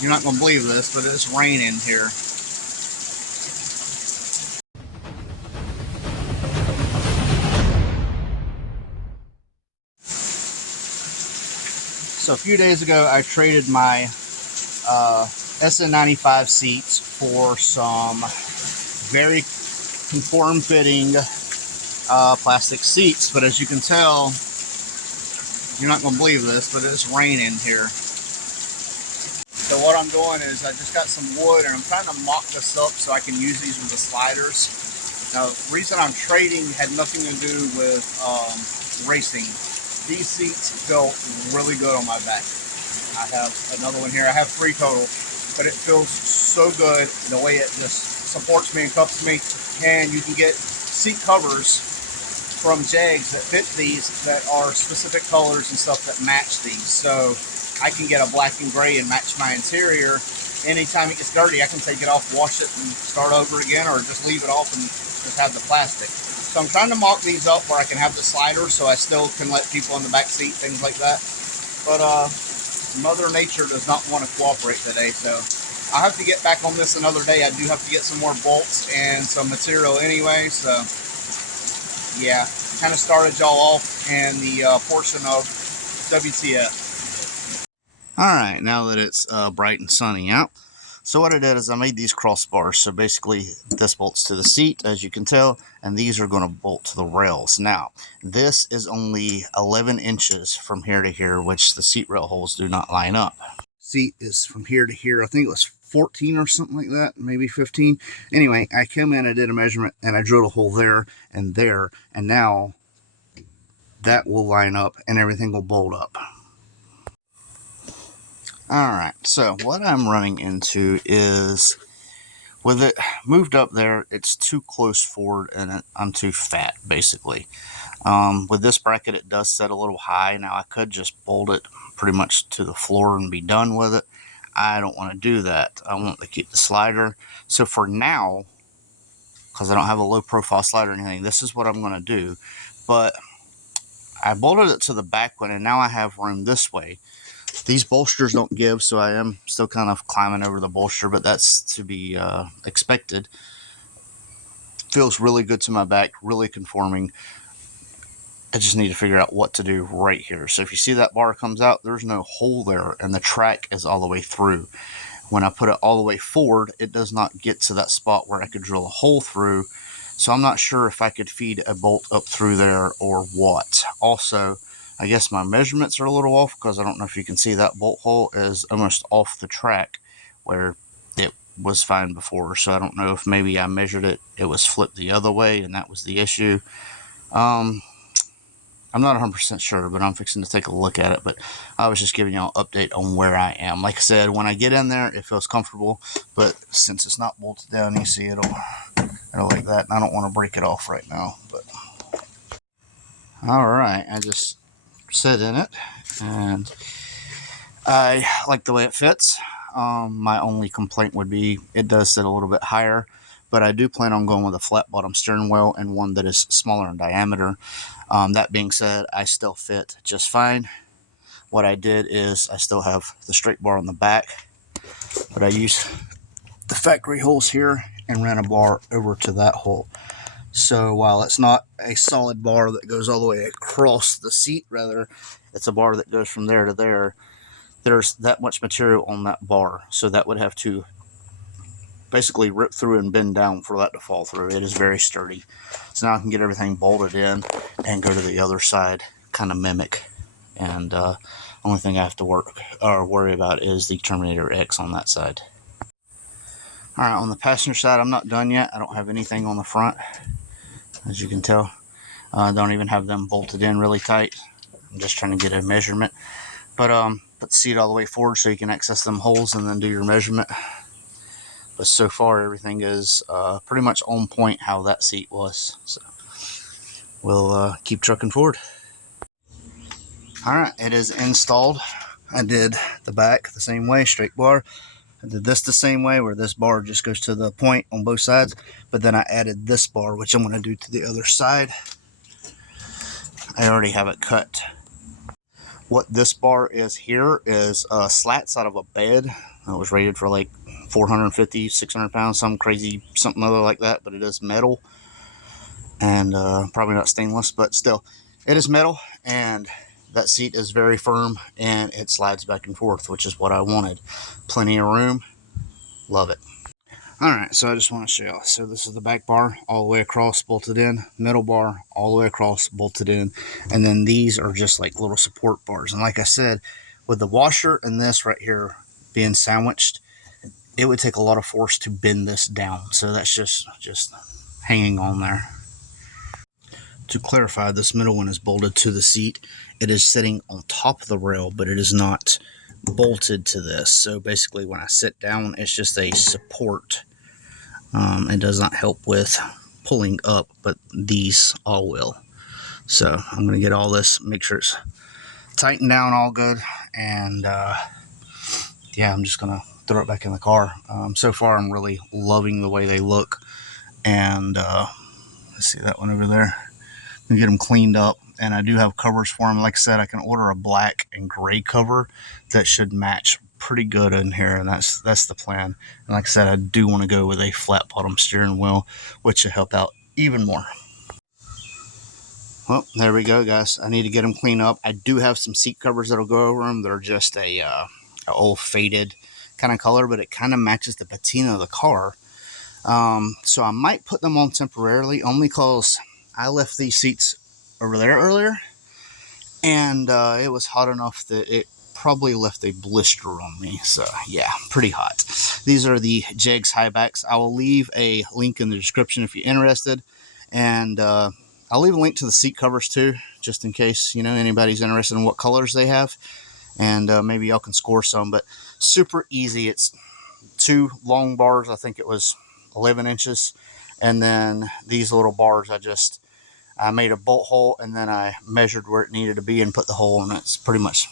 You're not going to believe this, but it's raining here. So a few days ago, I traded my SN95 seats for some very conform-fitting plastic seats. But as you can tell, you're not going to believe this, but it's raining here. So what I'm doing is I just got some wood and I'm trying to mock this up so I can use these with the sliders. Now, the reason I'm trading had nothing to do with racing. These seats feel really good on my back. I have another one here. I have 3 total, but it feels so good the way it just supports me and cups me. And you can get seat covers from Jegs that fit these that are specific colors and stuff that match these. So I can get a black and gray and match my interior. Anytime it gets dirty, I can take it off, wash it, and start over again, or just leave it off and just have the plastic. So I'm trying to mock these up where I can have the slider so I still can let people in the back seat, things like that. But Mother Nature does not want to cooperate today, so I'll have to get back on this another day. I do have to get some more bolts and some material anyway, so yeah, kind of started y'all off in the portion of WTF. Alright, now that it's bright and sunny out, so what I did is I made these crossbars. So basically this bolts to the seat, as you can tell, and these are going to bolt to the rails. Now, this is only 11 inches from here to here, which the seat rail holes do not line up. Seat is from here to here. I think it was 14 or something like that, maybe 15. Anyway, I came in, I did a measurement, and I drilled a hole there, and now that will line up and everything will bolt up. Alright, so what I'm running into is, with it moved up there, it's too close forward and I'm too fat, basically. With this bracket, it does set a little high. Now, I could just bolt it pretty much to the floor and be done with it. I don't want to do that. I want to keep the slider. So for now, because I don't have a low profile slider or anything, this is what I'm going to do. But I bolted it to the back one, and now I have room this way. These bolsters don't give, so I am still kind of climbing over the bolster, but that's to be expected. Feels really good to my back, really conforming. I just need to figure out what to do right here. So if you see that bar comes out, there's no hole there, and the track is all the way through. When I put it all the way forward, it does not get to that spot where I could drill a hole through. So I'm not sure if I could feed a bolt up through there or what. Also, I guess my measurements are a little off, because I don't know if you can see that bolt hole is almost off the track where it was fine before. So I don't know if maybe I measured it, it was flipped the other way, and that was the issue. I'm not 100% sure, but I'm fixing to take a look at it. But I was just giving y'all an update on where I am. Like I said, when I get in there, it feels comfortable. But since it's not bolted down, you see it'll like that. And I don't want to break it off right now. But all right, I just sit in it, and I like the way it fits. My only complaint would be it does sit a little bit higher, but I do plan on going with a flat bottom steering wheel and one that is smaller in diameter. That being said, I still fit just fine. What I did is I still have the straight bar on the back, but I used the factory holes here and ran a bar over to that hole. So while it's not a solid bar that goes all the way across the seat, rather it's a bar that goes from there to there, there's that much material on that bar. So that would have to basically rip through and bend down for that to fall through. It is very sturdy. So now I can get everything bolted in and go to the other side, kind of mimic. And only thing I have to worry about is the Terminator X on that side. All right, on the passenger side, I'm not done yet. I don't have anything on the front, as you can tell. I don't even have them bolted in really tight. I'm just trying to get a measurement. But put the seat all the way forward so you can access them holes and then do your measurement. But so far, everything is pretty much on point how that seat was. So we'll keep trucking forward. All right, it is installed. I did the back the same way, straight bar. I did this the same way, where this bar just goes to the point on both sides. But then I added this bar, which I'm going to do to the other side. I already have it cut. What this bar is here is slats out of a bed. It was rated for like 450, 600 pounds, some crazy, something other like that, but it is metal and probably not stainless, but still, it is metal, and that seat is very firm and it slides back and forth, which is what I wanted. Plenty of room. Love it. Alright, so I just want to show you. So this is the back bar all the way across, bolted in. Middle bar all the way across, bolted in. And then these are just like little support bars. And like I said, with the washer and this right here being sandwiched, it would take a lot of force to bend this down. So that's just hanging on there. To clarify, this middle one is bolted to the seat. It is sitting on top of the rail, but it is not bolted to this. So basically when I sit down, it's just a support. It does not help with pulling up, but these all will. So I'm going to get all this, make sure it's tightened down all good, and yeah, I'm just going to throw it back in the car. So far I'm really loving the way they look, and let's see that one over there. I'm going to get them cleaned up, and I do have covers for them. Like I said, I can order a black and gray cover that should match pretty good in here, and that's the plan. And like I said, I do want to go with a flat bottom steering wheel, which should help out even more. Well, there we go, guys. I need to get them cleaned up. I do have some seat covers that'll go over them. They're just a old faded kind of color, but it kind of matches the patina of the car. So I might put them on temporarily, only because I left these seats over there earlier, and it was hot enough that it probably left a blister on me. So yeah, pretty hot. These are the Jegs high backs. I will leave a link in the description if you're interested, and I'll leave a link to the seat covers too, just in case, you know, anybody's interested in what colors they have, and maybe y'all can score some. But super easy. It's 2 long bars. I think it was 11 inches, and then these little bars, I made a bolt hole, and then I measured where it needed to be and put the hole in it. It's pretty much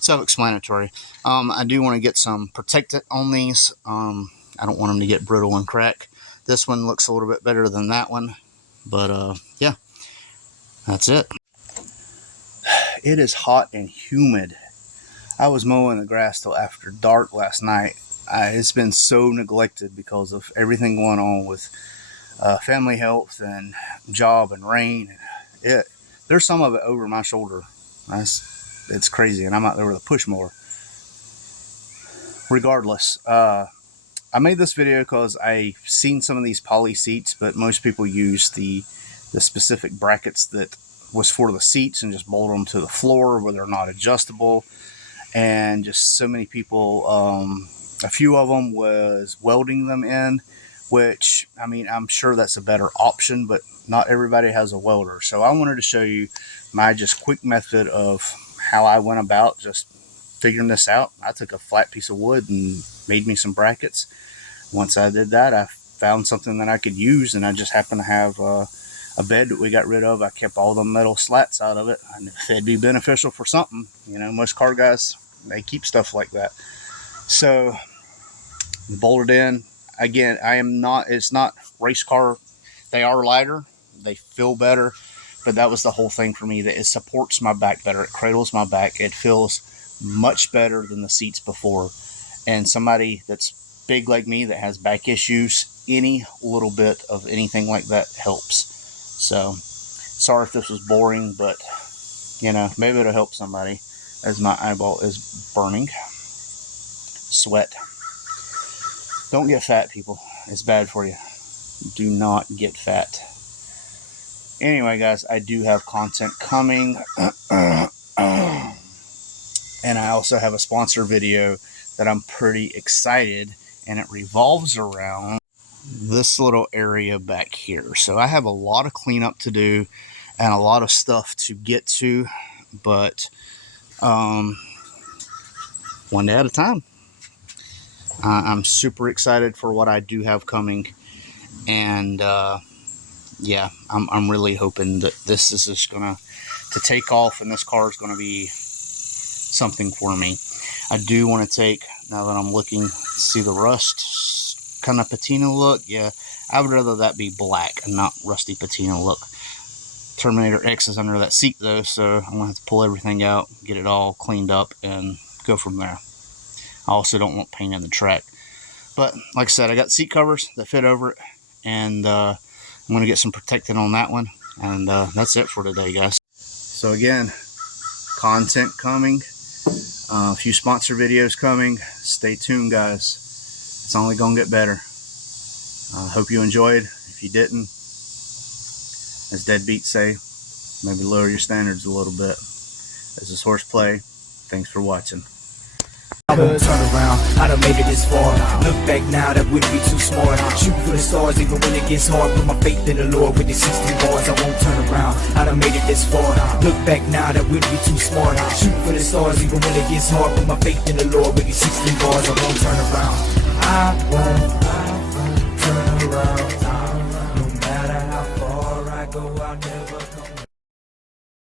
self-explanatory. I do want to get some protectant on these. I don't want them to get brittle and crack. This one looks a little bit better than that one, but yeah, that's it. It is hot and humid. I was mowing the grass till after dark last night. It's been so neglected because of everything going on with family health and job and rain. There's some of it over my shoulder. It's crazy, and I'm out there with a push mower. Regardless, I made this video because I've seen some of these poly seats, but most people use the specific brackets that was for the seats and just bolt them to the floor where they're not adjustable. And just so many people, a few of them was welding them in, which, I mean, I'm sure that's a better option, but not everybody has a welder. So I wanted to show you my just quick method of how I went about just figuring this out. I took a flat piece of wood and made me some brackets. Once I did that, I found something that I could use, and I just happened to have a bed that we got rid of. I kept all the metal slats out of it, and if it'd be beneficial for something, you know, most car guys, they keep stuff like that. So bolted in. Again, it's not race car. They are lighter, they feel better, but that was the whole thing for me, that it supports my back better. It cradles my back. It feels much better than the seats before. And somebody that's big like me that has back issues, any little bit of anything like that helps. So sorry if this was boring, but you know, maybe it'll help somebody, as my eyeball is burning. Sweat. Don't get fat, people. It's bad for you. Do not get fat. Anyway, guys, I do have content coming. And I also have a sponsor video that I'm pretty excited, and it revolves around this little area back here. So I have a lot of cleanup to do and a lot of stuff to get to, but one day at a time. I'm super excited for what I do have coming, and yeah, I'm really hoping that this is just gonna to take off, and this car is gonna be something for me. I do want to take, now that I'm looking, see the rust kind of patina look. Yeah, I would rather that be black and not rusty patina look. Terminator X is under that seat though, so I'm going to have to pull everything out, get it all cleaned up, and go from there. I also don't want paint in the track. But like I said, I got seat covers that fit over it, and I'm going to get some protecting on that one. And that's it for today, guys. So again, content coming, a few sponsor videos coming. Stay tuned, guys. It's only going to get better. Hope you enjoyed. If you didn't, as deadbeats say, maybe lower your standards a little bit. This is Horseplay. Thanks for watching. Turn around, I done made it this far. Look back now, that wouldn't be too smart. Shoot for the stars even when it gets hard. Put my faith in the Lord with the 16 bars, I won't turn around. I done made it this far. Look back now, that wouldn't be too smart. Shoot for the stars even when it gets hard. Put my faith in the Lord with the 16 bars, I won't turn around. I won't turn around. No matter how far I go, I'll never come